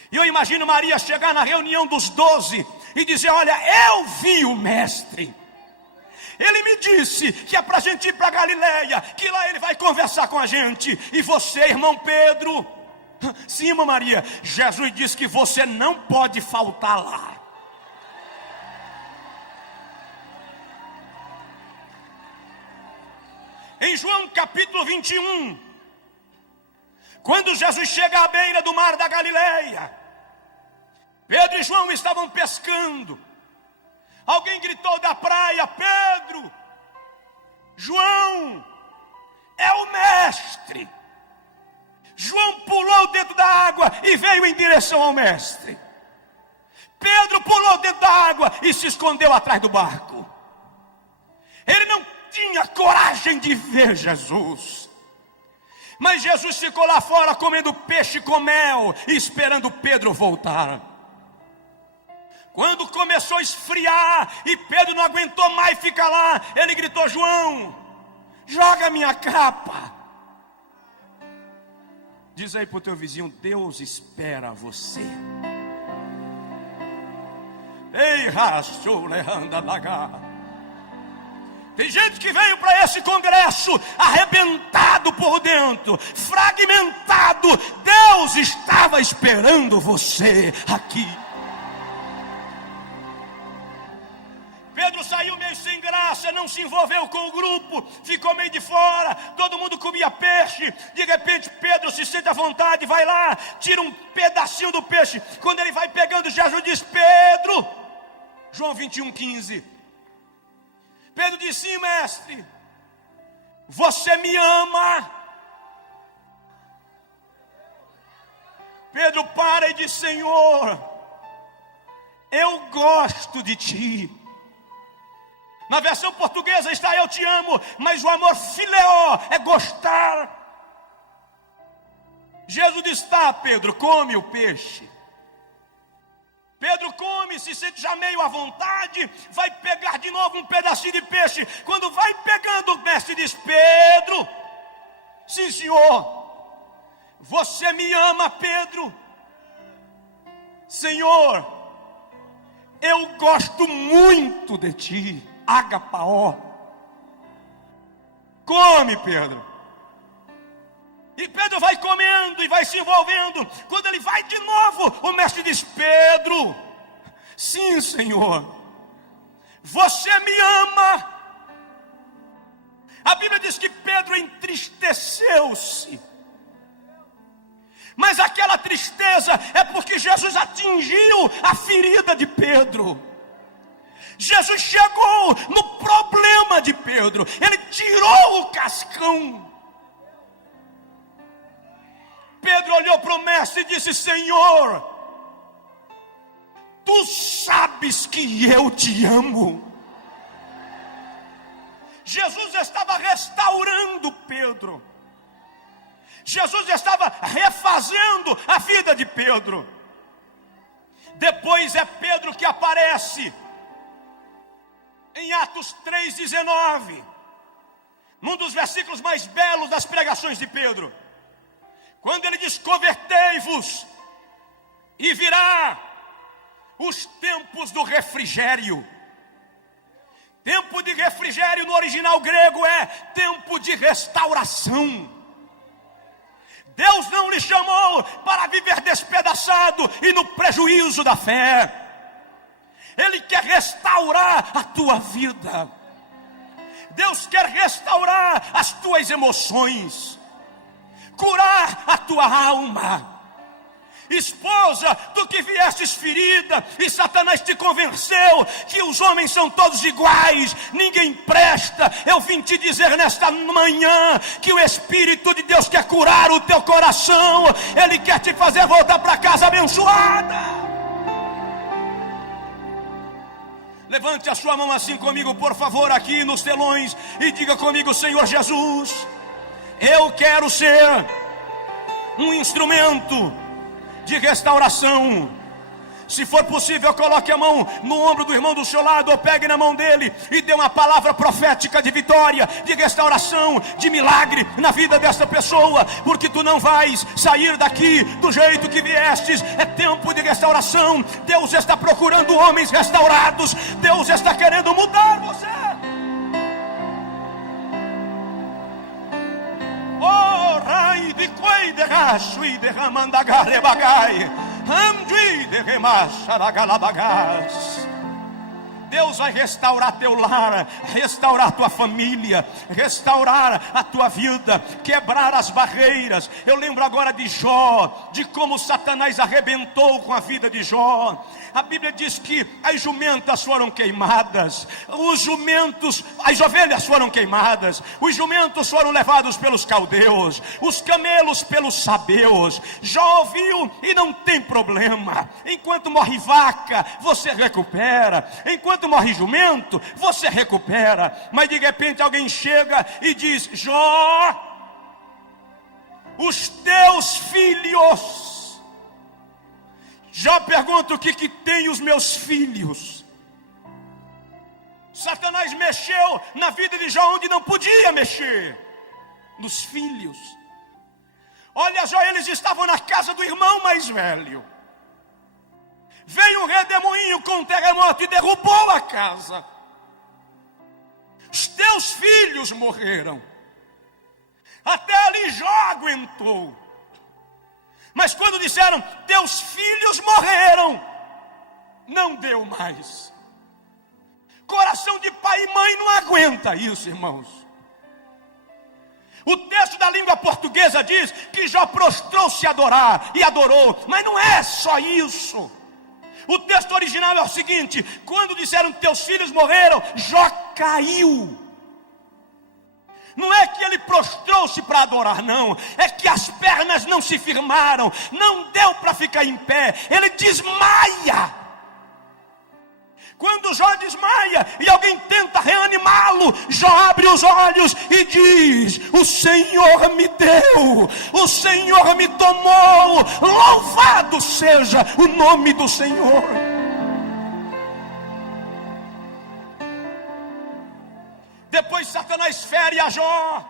E eu imagino Maria chegar na reunião dos 12 e dizer, olha, eu vi o mestre. Ele me disse que é para a gente ir para a Galileia, que lá ele vai conversar com a gente. E você, irmão Pedro? Sim, irmã Maria, Jesus disse que você não pode faltar lá. Em João capítulo 21, quando Jesus chega à beira do mar da Galileia, Pedro e João estavam pescando. Alguém gritou da praia, Pedro, João, é o mestre. João pulou dentro da água e veio em direção ao mestre. Pedro pulou dentro da água e se escondeu atrás do barco. Ele não tinha coragem de ver Jesus. Mas Jesus ficou lá fora comendo peixe com mel e esperando Pedro voltar. Quando começou a esfriar e Pedro não aguentou mais ficar lá, ele gritou, João, joga minha capa. Diz aí para o teu vizinho, Deus espera você. Ei, racho, leanda lagar. Tem gente que veio para esse congresso arrebentado por dentro, fragmentado. Deus estava esperando você aqui. Pedro saiu meio sem graça, não se envolveu com o grupo, ficou meio de fora, todo mundo comia peixe. De repente Pedro se sente à vontade, vai lá, tira um pedacinho do peixe. Quando ele vai pegando, Jesus diz, Pedro, João 21:15. Pedro disse, sim, mestre, você me ama? Pedro para e diz, Senhor, eu gosto de ti. Na versão portuguesa está eu te amo, mas o amor fileó é gostar. Jesus diz, tá, Pedro, come o peixe. Pedro come, se sente já meio à vontade, vai pegar de novo um pedacinho de peixe. Quando vai pegando, o mestre diz, Pedro, sim senhor, você me ama, Pedro? Senhor, eu gosto muito de ti, agapaó. Come, Pedro. E Pedro vai comendo e vai se envolvendo. Quando ele vai de novo, o mestre diz, Pedro, sim, Senhor, você me ama? A Bíblia diz que Pedro entristeceu-se. Mas aquela tristeza é porque Jesus atingiu a ferida de Pedro. Jesus chegou no problema de Pedro. Ele tirou o cascão. Pedro olhou para o mestre e disse: Senhor, tu sabes que eu te amo. Jesus estava restaurando Pedro. Jesus estava refazendo a vida de Pedro. Depois é Pedro que aparece em Atos 3,19, num dos versículos mais belos das pregações de Pedro, quando ele diz: convertei-vos e virá os tempos do refrigério. Tempo de refrigério no original grego é tempo de restauração. Deus não lhe chamou para viver despedaçado e no prejuízo da fé. Ele quer restaurar a tua vida. Deus quer restaurar as tuas emoções, curar a tua alma. Esposa, tu que viestes ferida e Satanás te convenceu que os homens são todos iguais, ninguém presta, eu vim te dizer nesta manhã que o Espírito de Deus quer curar o teu coração. Ele quer te fazer voltar para casa abençoada. Levante a sua mão assim comigo, por favor, aqui nos telões, e diga comigo: Senhor Jesus, eu quero ser um instrumento de restauração. Se for possível, coloque a mão no ombro do irmão do seu lado, ou pegue na mão dele e dê uma palavra profética de vitória, de restauração, de milagre na vida desta pessoa, porque tu não vais sair daqui do jeito que viestes. É tempo de restauração. Deus está procurando homens restaurados. Deus está querendo mudar você. Oh, rai de coi de racho e derramandagare bagai. Deus vai restaurar teu lar, restaurar tua família, restaurar a tua vida, quebrar as barreiras. Eu lembro agora de Jó, de como Satanás arrebentou com a vida de Jó. A Bíblia diz que as jumentas foram queimadas, as ovelhas foram queimadas, os jumentos foram levados pelos caldeus, os camelos pelos sabeus. Jó ouviu e não tem problema. Enquanto morre vaca, você recupera. Enquanto morre jumento, você recupera. Mas de repente alguém chega e diz: Jó, os teus filhos. Jó pergunta: o que tem os meus filhos? Satanás mexeu na vida de Jó onde não podia mexer, nos filhos. Olha Jó, eles estavam na casa do irmão mais velho. Veio um redemoinho com um terremoto e derrubou a casa. Os teus filhos morreram. Até ali Jó aguentou. Mas quando disseram: teus filhos morreram, não deu mais. Coração de pai e mãe não aguenta isso, irmãos. O texto da língua portuguesa diz que Jó prostrou-se a adorar, e adorou. Mas não é só isso. O texto original é o seguinte: quando disseram teus filhos morreram, Jó caiu. Não é que ele prostrou-se para adorar, não. É que as pernas não se firmaram, não deu para ficar em pé. Ele desmaia. Quando Jó desmaia e alguém tenta reanimá-lo, Jó abre os olhos e diz: o Senhor me deu, o Senhor me tomou, louvado seja o nome do Senhor. Depois Satanás fere a Jó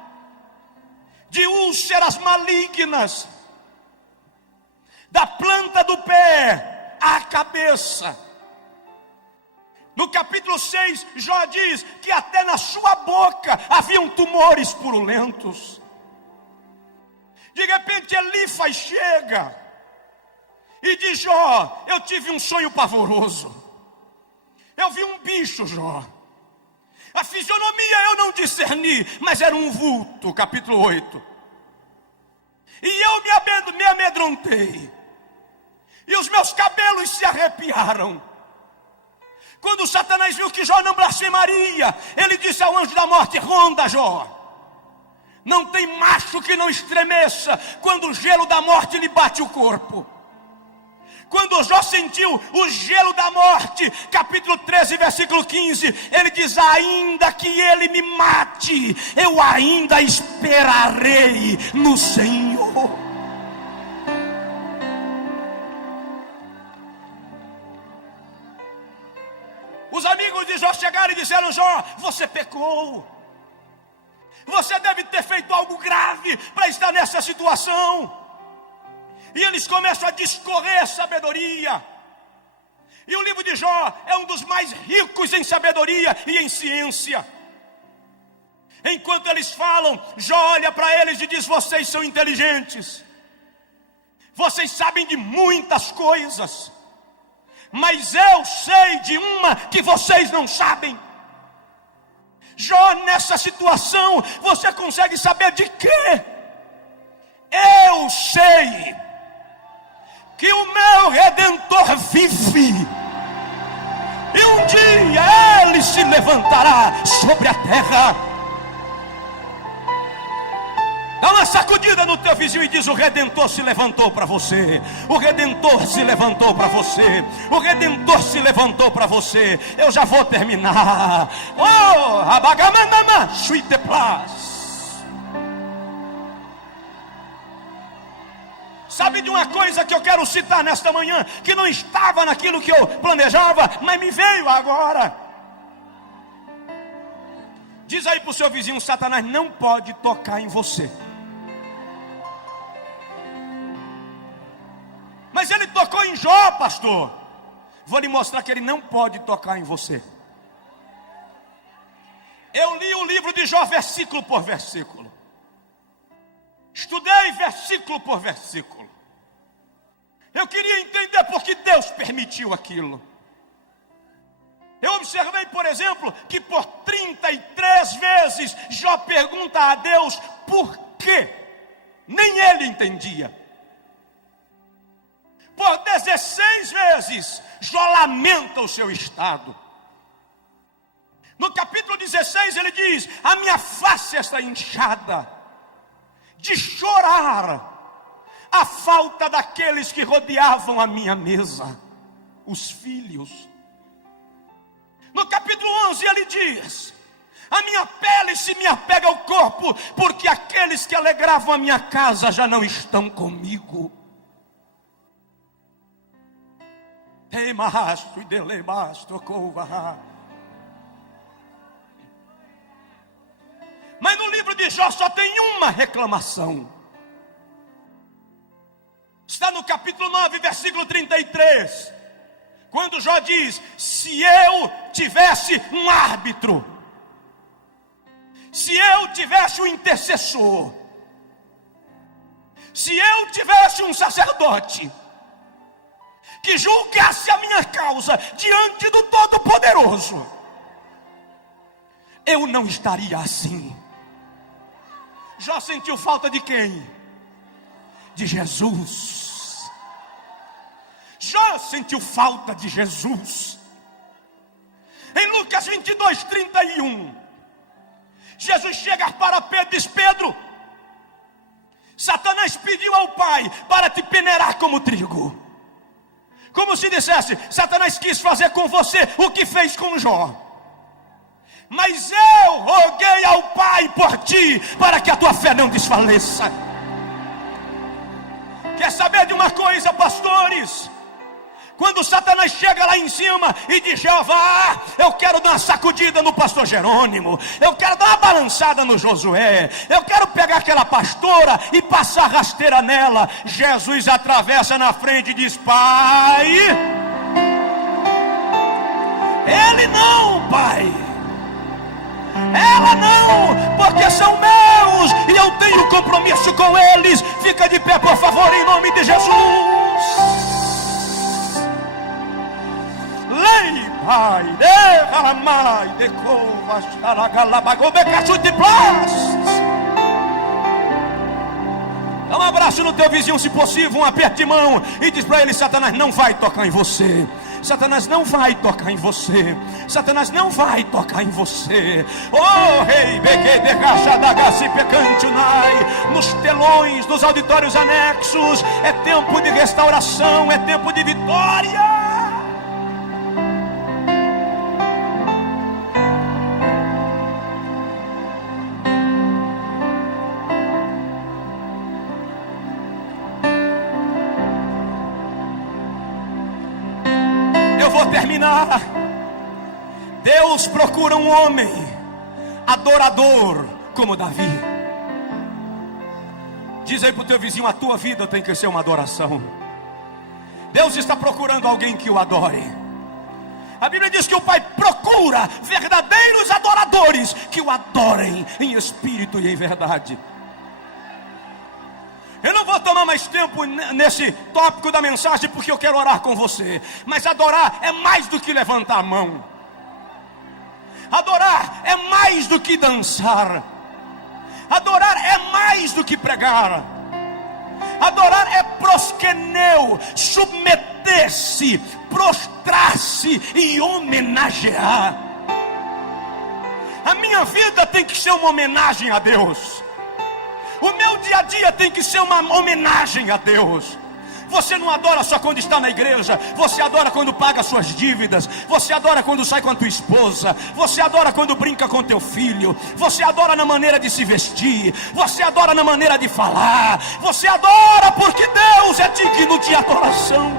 de úlceras malignas, da planta do pé à cabeça. No capítulo 6, Jó diz que até na sua boca haviam tumores purulentos. De repente Elifas chega e diz: Jó, eu tive um sonho pavoroso. Eu vi um bicho, Jó. A fisionomia eu não discerni, mas era um vulto. Capítulo 8. E eu me amedrontei, e os meus cabelos se arrepiaram. Quando Satanás viu que Jó não blasfemaria, ele disse ao anjo da morte: ronda Jó, Não tem macho que não estremeça quando o gelo da morte lhe bate o corpo. Quando Jó sentiu o gelo da morte, capítulo 13, versículo 15, ele diz: ainda que ele me mate, eu ainda esperarei no Senhor. Os amigos de Jó chegaram e disseram: Jó, você pecou. Você deve ter feito algo grave para estar nessa situação. E eles começam a discorrer sabedoria. E o livro de Jó é um dos mais ricos em sabedoria e em ciência. Enquanto eles falam, Jó olha para eles e diz: vocês são inteligentes. Vocês sabem de muitas coisas. Mas eu sei de uma que vocês não sabem. Jó, nessa situação, você consegue saber de quê? Eu sei que o meu Redentor vive, e um dia ele se levantará sobre a terra. Dá uma sacudida no teu vizinho e diz: o Redentor se levantou para você. O Redentor se levantou para você. O Redentor se levantou para você. Eu já vou terminar. Oh, abagamamama, suiteplas. Sabe de uma coisa que eu quero citar nesta manhã, que não estava naquilo que eu planejava, mas me veio agora. Diz aí para o seu vizinho: Satanás não pode tocar em você. Mas ele tocou em Jó, pastor. Vou lhe mostrar que ele não pode tocar em você. Eu li o livro de Jó versículo por versículo. Estudei versículo por versículo. Eu queria entender por que Deus permitiu aquilo. Eu observei, por exemplo, que por 33 vezes Jó pergunta a Deus por quê. Nem ele entendia. Por 16 vezes Jó lamenta o seu estado. No capítulo 16 ele diz: a minha face está inchada de chorar a falta daqueles que rodeavam a minha mesa, os filhos. No capítulo 11 ele diz: a minha pele se me apega ao corpo, porque aqueles que alegravam a minha casa já não estão comigo. Mas no livro de Jó só tem uma reclamação. Está no capítulo 9, versículo 33. Quando Jó diz: se eu tivesse um árbitro, se eu tivesse um intercessor, se eu tivesse um sacerdote que julgasse a minha causa diante do Todo-Poderoso, eu não estaria assim. Jó sentiu falta de quem? De Jesus. Jó sentiu falta de Jesus. Em Lucas 22, 31, Jesus chega para Pedro e diz: Pedro, Satanás pediu ao Pai para te peneirar como trigo. Como se dissesse: Satanás quis fazer com você o que fez com Jó. Mas eu roguei ao Pai por ti, para que a tua fé não desfaleça. Quer saber de uma coisa, pastores? Quando Satanás chega lá em cima e diz: Jeová, eu quero dar uma sacudida no pastor Jerônimo, eu quero dar uma balançada no Josué, eu quero pegar aquela pastora e passar rasteira nela, Jesus atravessa na frente e diz: Pai, ele não, Pai, ela não, porque são meus e eu tenho compromisso com eles. Fica de pé, por favor, em nome de Jesus. Lei, Pai, derramai, decova, xaragalabagobe, cachute, plast. Dá um abraço no teu vizinho, se possível, um aperto de mão, e diz para ele: Satanás não vai tocar em você. Satanás não vai tocar em você. Satanás não vai tocar em você. Oh, rei, nos telões, nos auditórios anexos, é tempo de restauração, é tempo de vitória. Vou terminar. Deus procura um homem adorador como Davi. Diz aí para o teu vizinho: a tua vida tem que ser uma adoração. Deus está procurando alguém que o adore. A Bíblia diz que o Pai procura verdadeiros adoradores que o adorem em espírito e em verdade. Eu não vou tomar mais tempo nesse tópico da mensagem, porque eu quero orar com você. Mas adorar é mais do que levantar a mão. Adorar é mais do que dançar. Adorar é mais do que pregar. Adorar é proskeneu, submeter-se, prostrar-se e homenagear. A minha vida tem que ser uma homenagem a Deus. O meu dia a dia tem que ser uma homenagem a Deus. Você não adora só quando está na igreja. Você adora quando paga suas dívidas. Você adora quando sai com a tua esposa. Você adora quando brinca com teu filho. Você adora na maneira de se vestir. Você adora na maneira de falar. Você adora porque Deus é digno de adoração.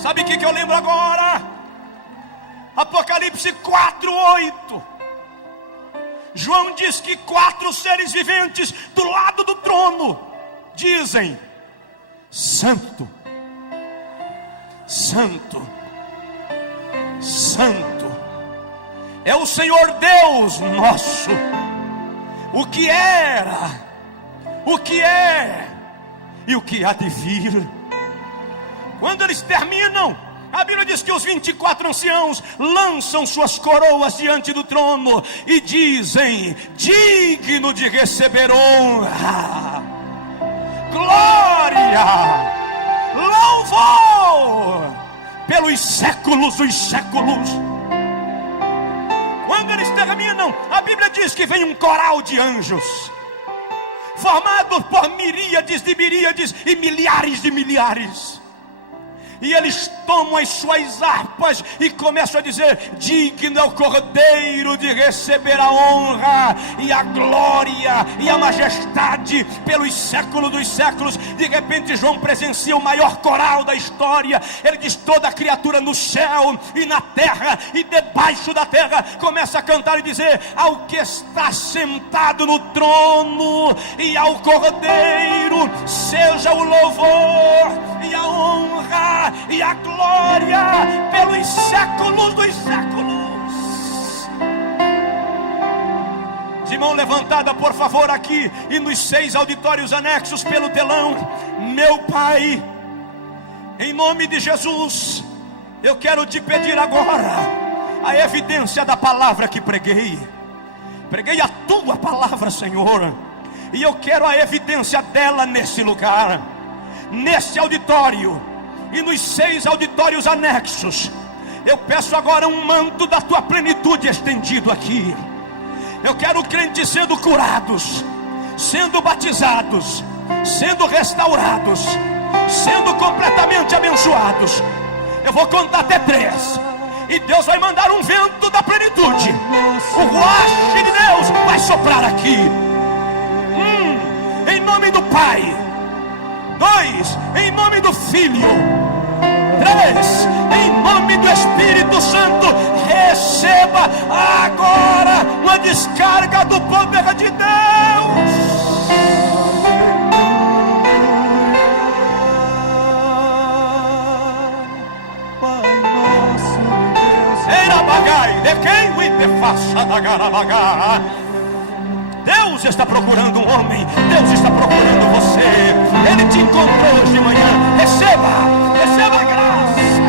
Sabe o que eu lembro agora? Apocalipse 4:8. João diz que 4 seres viventes do lado do trono dizem: Santo, Santo, Santo é o Senhor Deus nosso, o que era, o que é e o que há de vir. Quando eles terminam, a Bíblia diz que os 24 anciãos lançam suas coroas diante do trono e dizem: digno de receber honra, glória, louvor pelos séculos dos séculos. Quando eles terminam, a Bíblia diz que vem um coral de anjos, formado por miríades de miríades e milhares de milhares. E eles tomam as suas harpas e começam a dizer: digno é o Cordeiro de receber a honra e a glória e a majestade pelos séculos dos séculos. De repente João presencia o maior coral da história. Ele diz: toda criatura no céu e na terra e debaixo da terra começa a cantar e dizer: ao que está sentado no trono e ao Cordeiro seja o louvor e a honra e a glória pelos séculos dos séculos. De mão levantada, por favor, aqui e nos 6 auditórios anexos pelo telão. Meu Pai, em nome de Jesus, eu quero te pedir agora a evidência da palavra que preguei. Preguei a tua palavra, Senhor, e eu quero a evidência dela nesse lugar, nesse auditório e nos 6 auditórios anexos. Eu peço agora um manto da tua plenitude estendido aqui. Eu quero crentes sendo curados, sendo batizados, sendo restaurados, sendo completamente abençoados. Eu vou contar até 3 e Deus vai mandar um vento da plenitude. O ruach de Deus vai soprar aqui. Em nome do Pai. 2, em nome do Filho. 3, em nome do Espírito Santo. Receba agora uma descarga do poder de Deus. Pai nosso Deus, Era bagai, de quem o te faça da garabagá. Deus está procurando um homem. Deus está procurando você. Ele te encontrou hoje de manhã. Receba a graça.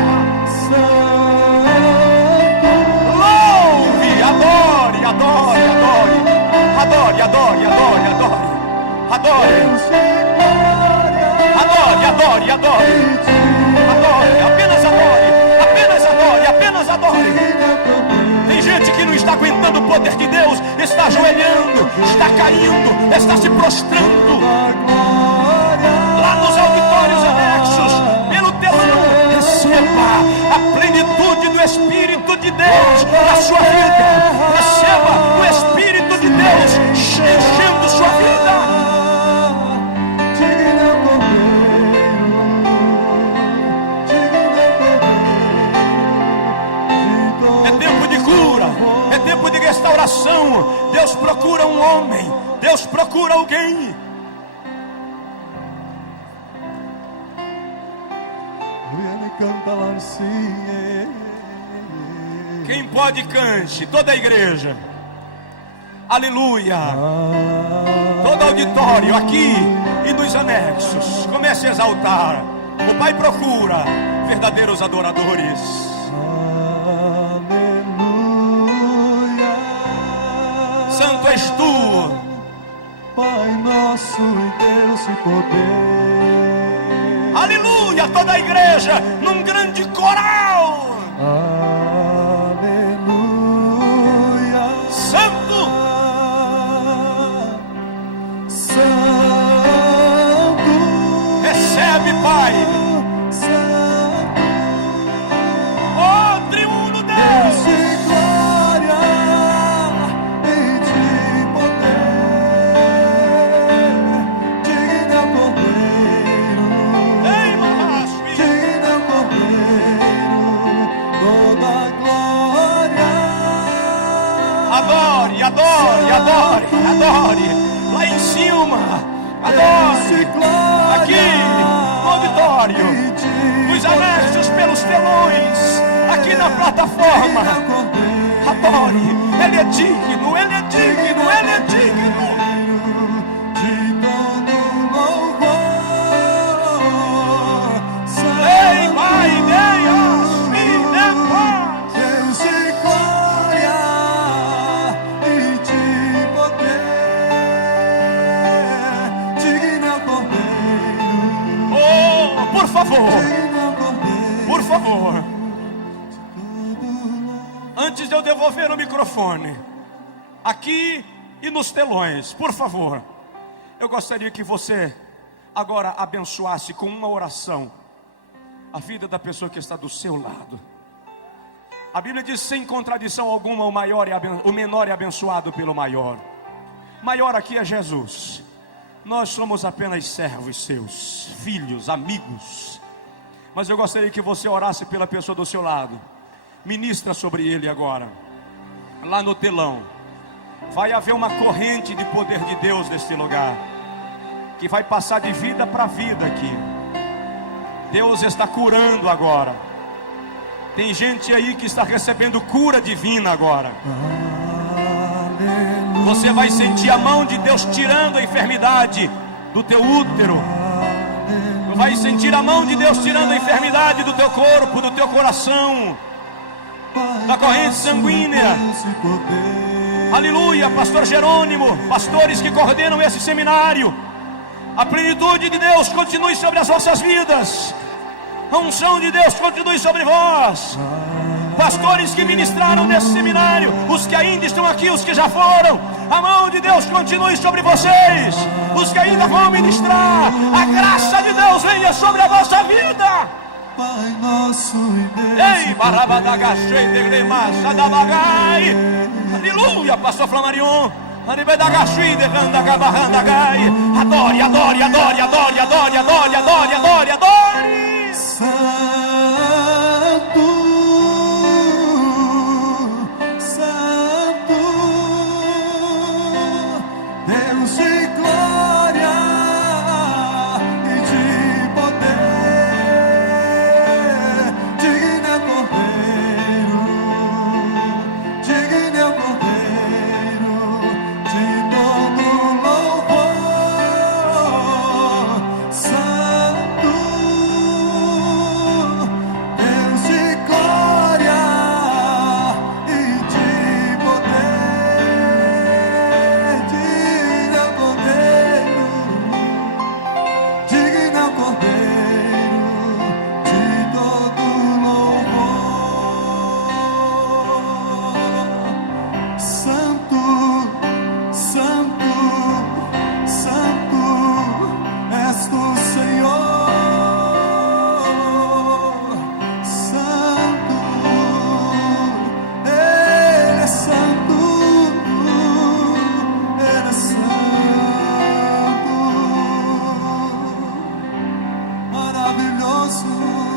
Louve, adore, adore, adore. Adore, adore, adore, adore. Adore. Adore, adore, adore. Adore, apenas adore. Apenas adore, apenas adore. Tem gente que não está aguentando o poder de Deus, está ajoelhando, está caindo, está se prostrando. Lá nos auditórios anexos, pelo telão, receba a plenitude do Espírito de Deus na sua vida. Receba o Espírito de Deus enchendo sua vida. É tempo de cura, é tempo de restauração. Deus procura um homem, Deus procura alguém. Quem pode, cante, toda a igreja. Aleluia. Todo auditório aqui e nos anexos, comece a exaltar. O Pai procura verdadeiros adoradores. Santo és tu, Pai nosso e Deus e poder. aleluia, toda a igreja num grande coral. Aleluia. Santo, Santo. recebe, Pai. Santo. Oh, triuno Deus Deus. de glória e de poder. Digno é o Cordeiro. Ei, Mahasmi. Digno é o Cordeiro. Toda a glória. Adore, adore, adore, adore. Lá em cima, adore. Aqui, no auditório, nos anexos, pelos telões, aqui na plataforma. Adore, Ele é digno, Ele é digno, Ele é digno. De todo louvor. Ei, Pai, Deus, me dê paz. Deus de glória e de poder. Digno é o Cordeiro. Oh, por favor, Digno é o Cordeiro. por favor. Antes de eu devolver o microfone, aqui e nos telões, por favor, eu gostaria que você agora abençoasse com uma oração a vida da pessoa que está do seu lado. A Bíblia diz, sem contradição alguma, o menor é abençoado pelo maior. Maior aqui é Jesus. Nós somos apenas servos seus, filhos, amigos. Mas eu gostaria que você orasse pela pessoa do seu lado. Ministra sobre ele agora. Lá no telão vai haver uma corrente de poder de Deus neste lugar, que vai passar de vida para vida aqui. Deus está curando agora. Tem gente aí que está recebendo cura divina agora. Você vai sentir a mão de Deus tirando a enfermidade do teu útero. Vai sentir a mão de Deus tirando a enfermidade do teu corpo, do teu coração, da corrente sanguínea. Aleluia, pastor Jerônimo, pastores que coordenam esse seminário, a plenitude de Deus continue sobre as vossas vidas. A unção de Deus continue sobre vós. Pastores que ministraram nesse seminário, os que ainda estão aqui, os que já foram, a mão de Deus continue sobre vocês. Os que ainda vão ministrar, a graça de Deus venha sobre a vossa vida. Pai nosso e Deus. Ei, barabadagachei, deglemassa da bagai. Aleluia, pastor Flamarion. Anibedagachei, derrandagabarrandagai. Adore, adore, adore, adore, adore, adore, adore, adore, adore. Santo, Santo, Deus de glória e de poder. Digno é o Cordeiro, digno é o Cordeiro de todo louvor. Santo, maravilhoso.